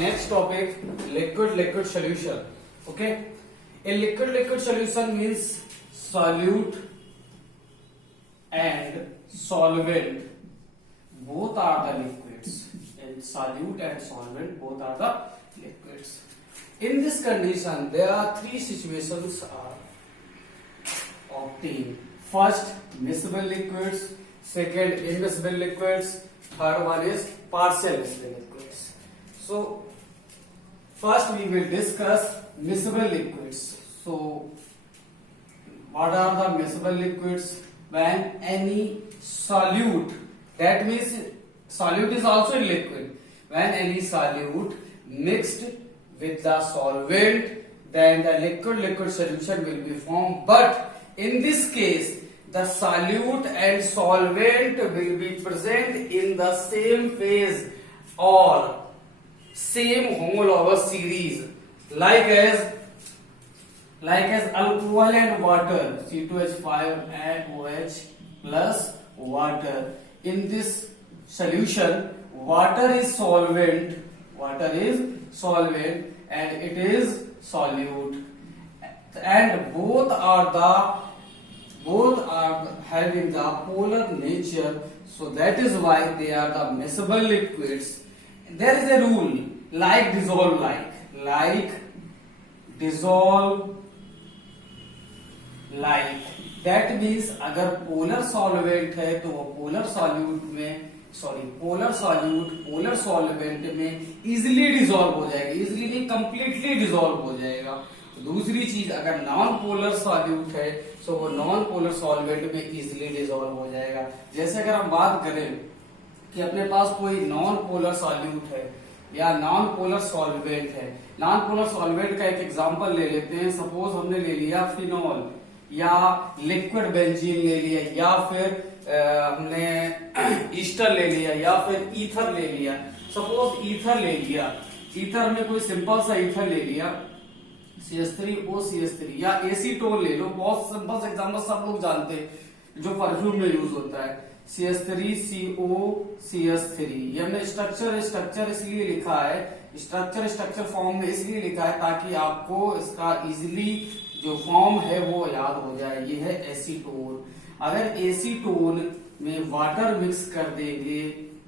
next topic, liquid solution. Okay, a liquid solution means solute and solvent both are the liquids. And solute and solvent both are the liquids. In this condition, there are three situations are obtained. First, miscible liquids. Second, immiscible liquids. Third one is partial miscible liquids. So, first we will discuss miscible liquids. So, what are the miscible liquids? When any solute, that means solute is also a liquid. When any solute mixed with the solvent, then the liquid solution will be formed. But in this case, the solute and solvent will be present in the same phase or same homologous series, like as alcohol and water, C2H5 and OH plus water. In this solution, water is solvent and it is solute, and both are having the polar nature, so that is why they are the miscible liquids. There is a rule, like dissolve like, that means अगर polar solvent है तो वो polar solvent में easily dissolve हो जाएगा, easily नहीं completely dissolve हो जाएगा. दूसरी चीज, अगर नॉन पोलर सॉल्यूट है तो वो नॉन पोलर सॉल्वेंट में इजिली डिसॉल्व हो जाएगा. जैसे अगर हम बात करें कि अपने पास कोई नॉन पोलर सॉल्यूट है या नॉन पोलर सॉल्वेंट है, नॉन पोलर सॉल्वेंट का एक एग्जांपल ले लेते हैं. सपोज हमने ले लिया फिनॉल या लिक्विड बेंजीन ले लिया, या फिर हमने ईस्टर ले लिया, या फिर ईथर ले लिया. सपोज ईथर ले लिया, ईथर में कोई सिंपल सा ईथर ले लिया, CH3OCH3, या एसीटोन ले लो. बहुत सिंपल सा एग्जांपल सब लोग जानते हैं जो परफ्यूम में यूज होता है, CH3COCH3. ये हमने स्ट्रक्चर इसलिए लिखा है, स्ट्रक्चर फॉर्म में इसलिए लिखा है ताकि आपको इसका इजिली जो फॉर्म है वो याद हो जाए. ये है एसीटोन. अगर एसीटोन में वाटर मिक्स कर देंगे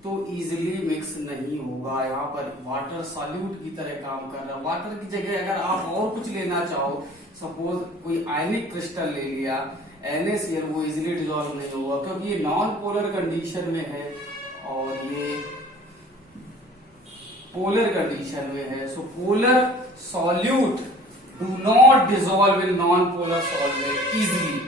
तो इजिली मिक्स नहीं होगा. यहाँ पर वाटर सॉल्यूट की तरह काम कर रहा है. वाटर की जगह अगर आप और कुछ लेना चाहो, सपोज कोई आयनिक क्रिस्टल ले लिया, NaCl, वो इजिली डिसॉल्व नहीं होगा क्योंकि ये नॉन पोलर कंडीशन में है और ये पोलर कंडीशन में है. So polar solute do not dissolve in non-polar solvent easily,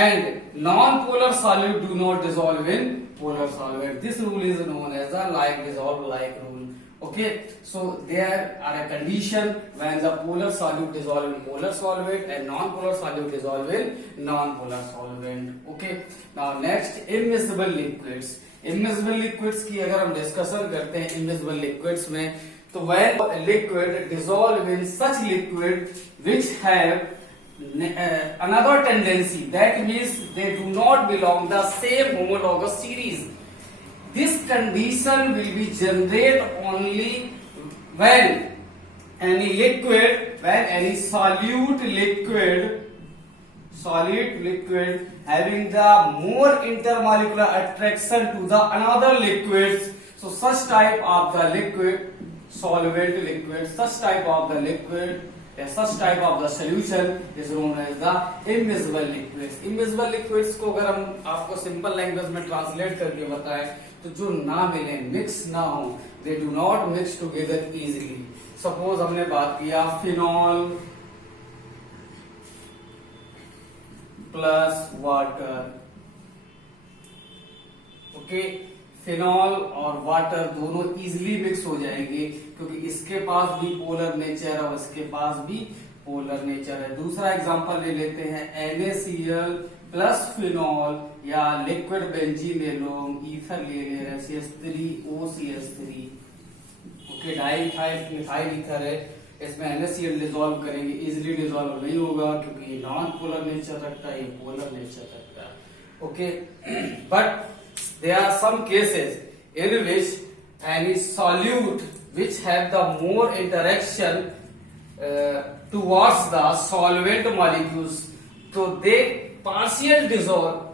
and non-polar solute do not dissolve in polar solvent. This rule is known as the like dissolve like rule. Okay, so there are a condition when the polar solute dissolve in polar solvent and non-polar solute dissolve in non-polar solvent. Okay, now next, immiscible liquids. Immiscible liquids की अगर हम discussion करते हैं, immiscible liquids में, तो when liquid dissolve in such liquid which have another tendency, that means they do not belong the same homologous series. This condition will be generated only when any solute liquid having the more intermolecular attraction to the another liquids. So such type of the liquid, solvent liquid, such type of the liquid, such type of the solution is known as the immiscible liquids. Immiscible liquids को अगर हम आपको simple language में translate करके बताएं तो जो ना मिले, मिक्स ना हो, they do not mix together easily. Suppose हमने बात किया phenol plus water. Okay, phenol और वाटर दोनों इजिली मिक्स हो जाएंगे क्योंकि इसके पास भी पोलर नेचर है और इसके पास भी पोलर नेचर है. दूसरा एग्जांपल ले लेते हैं, NaCl प्लस फिनॉल या लिक्विड बेंजीन ले लो, ईथर ले रहे हैं, CH3OCH3. ओके, डाइमिथाइल ईथर है, इसमें NaCl डिसॉल्व करेंगे, इजिली डिसॉल्व नहीं होगा क्योंकि ये नॉन पोलर नेचर रखता है, ये पोलर नेचर रखता है. Okay, but there are some cases in which any solute which have the more interaction towards the solvent molecules, so they partially dissolve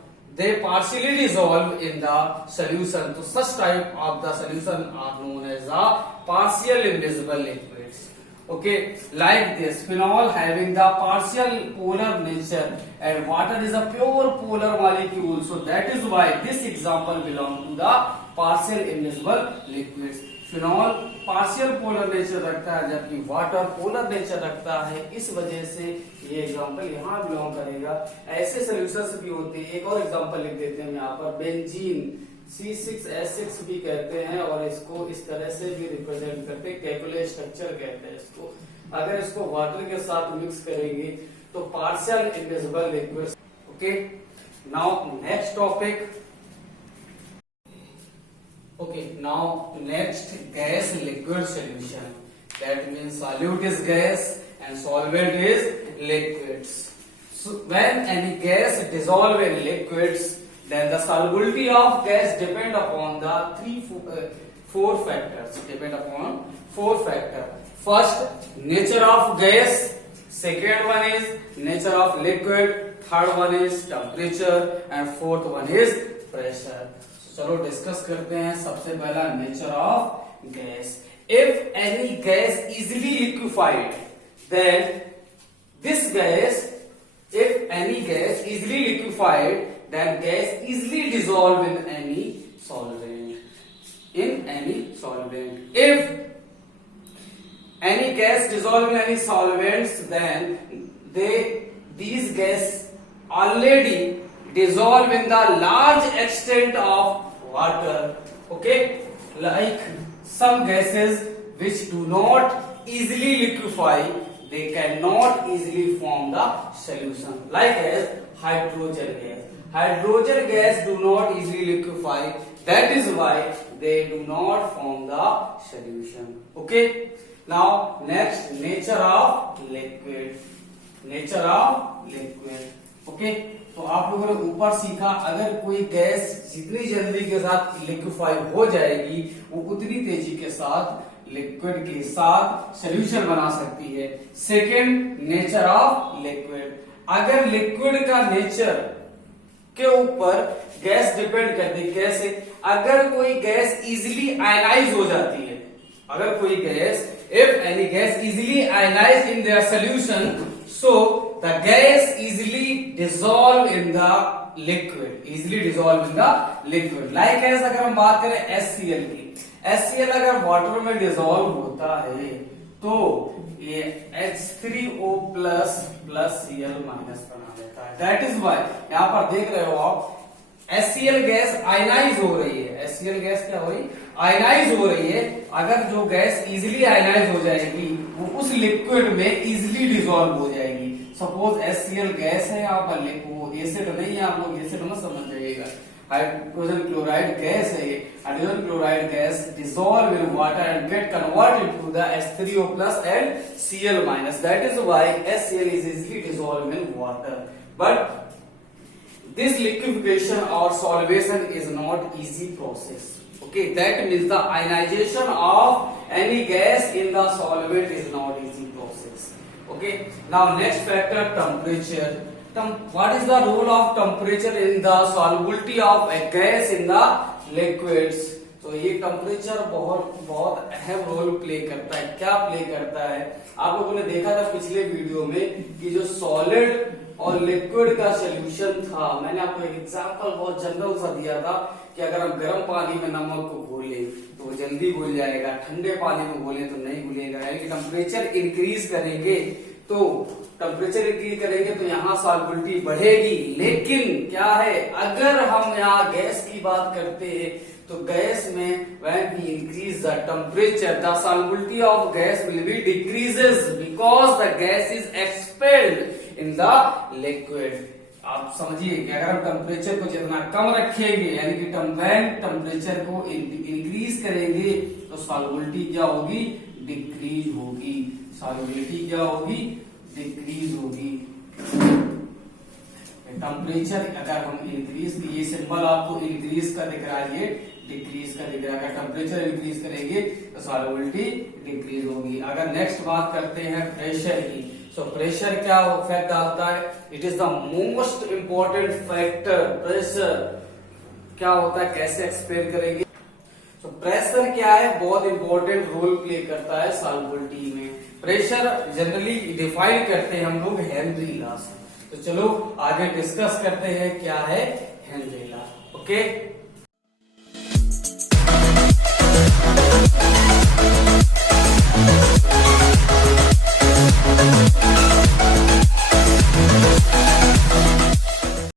in the solution. So such type of the solution are known as the partial invisible liquids. Okay, like this, phenol having the partial polar nature and water is a pure polar molecule. So that is why this example belong to the partial invisible liquids. Phenol partial polar nature रखता है जबकि water polar nature रखता है, इस वजह से ये example यहाँ बिलोंग करेगा। ऐसे सॉल्यूशंस भी होते हैं। एक और एग्जांपल लिख देते हैं यहाँ पर, बेंजीन C6H6 भी कहते हैं और इसको इस तरह से भी रिप्रेजेंट करते हैं, कैकुले स्ट्रक्चर कहते हैं इसको। अगर इसको वाटर के साथ मिक्स करेंगे तो partial invisible liquids. Okay, now next topic. Okay, now next, gas liquid solution. That means solute is gas and solvent is liquids. So when any gas dissolve in liquids, then the solubility of gas depend upon the four factors. Depend upon four factors. First, nature of gas. Second one is nature of liquid. Third one is temperature and fourth one is pressure. चलो discuss करते हैं। सबसे पहला nature of gas. If any gas easily liquefied, then this gas, if any gas easily liquefied, then gas easily dissolve in any solvent, if any gas dissolve in any solvents, then these gas already dissolve in the large extent of water. Okay, like some gases which do not easily liquefy, they cannot easily form the solution, like as hydrogen gas. Hydrogen gas do not easily liquefy, that is why they do not form the solution. Okay, now next, nature of liquid. Nature of liquid. Okay, तो आप लोगों ने ऊपर सीखा, अगर कोई gas जितनी जल्दी के साथ लिक्विफाई हो जाएगी वो उतनी तेजी के साथ लिक्विड के साथ सॉल्यूशन बना सकती है। Second, nature of liquid. अगर लिक्विड का नेचर के ऊपर गैस डिपेंड करती है। कैसे? अगर कोई गैस इजिली आयनाइज हो जाती है, अगर कोई gas, if any gas easily ionized in their solution, so the gas easily dissolve in the liquid, easily dissolve in the liquid. Like as अगर हम बात करें HCl की, HCl अगर वाटर में डिसॉल्व होता है तो ये H3O प्लस Cl माइनस बना देता है। That is why यहाँ पर देख रहे हो आप, HCl गैस आयनाइज हो रही है। HCl गैस क्या हो रही है? आयनाइज हो रही है। अगर जो गैस इजिली आयनाइज हो जाएगी वो उस लिक्विड में इजिली डिसॉल्व हो जाएगी। सपोज HCl गैस है, यहाँ पर वो एसिड नहीं है, आप लोग एसिड मत समझ जाइएगा। हाइड्रोजन क्लोराइड गैस है ये। Hydrogen chloride gas dissolve in water and get converted to the H3O plus and Cl minus. That is why HCl is easily dissolve in water, but this liquefaction or solvation is not easy process. Okay, that means the ionization of any gas in the solvent is not easy process. Okay, now next factor, temperature. What is the role of temperature in the solubility of a gas in the liquids? तो ये temperature बहुत अहम role play करता है। क्या play करता है? आप लोगों ने देखा था पिछले वीडियो में कि जो सॉलिड और लिक्विड का सॉल्यूशन था, मैंने आपको एक एग्जांपल बहुत जनरल सा दिया था कि अगर हम गर्म पानी में नमक को घोलें तो वो जल्दी घुल जाएगा, ठंडे पानी में घोलें तो नहीं घुलेगा। यानी कि टेम्परेचर इंक्रीज करेंगे तो यहाँ सॉल्युबिलिटी बढ़ेगी। लेकिन क्या है, अगर हम यहाँ गैस की बात करते हैं तो गैस में when we increase the temperature, the solubility of gas will be decreases because the gas is expelled in the liquid. आप समझिए कि अगर हम टेम्परेचर को जितना कम रखेंगे, यानी कि टेम्परेचर को इंक्रीज करेंगे तो सॉल्युबिलिटी क्या होगी? डिक्रीज होगी। सॉल्युबिलिटी क्या होगी? डिक्रीज होगी। टेम्परेचर अगर हम इंक्रीज, ये सिंबल आपको इंक्रीज का दिख रहा है, ये डिक्रीज करेगी। अगर टेम्परेचर इंक्रीज करेगी तो सॉल्युबिलिटी डिक्रीज होगी। अगर नेक्स्ट बात करते हैं प्रेशर की, सो प्रेशर क्या इफेक्ट डालता है? It is the most important factor. Pressure क्या होता है, कैसे एक्सप्लेन करेंगे? तो प्रेशर क्या है, बहुत इंपॉर्टेंट रोल प्ले करता है सॉल्युबिलिटी में। प्रेशर जनरली डिफाइन करते हैं हम लोग हेनरी लॉ से। तो चलो आगे डिस्कस करते हैं क्या है हेनरी लॉ। ओके।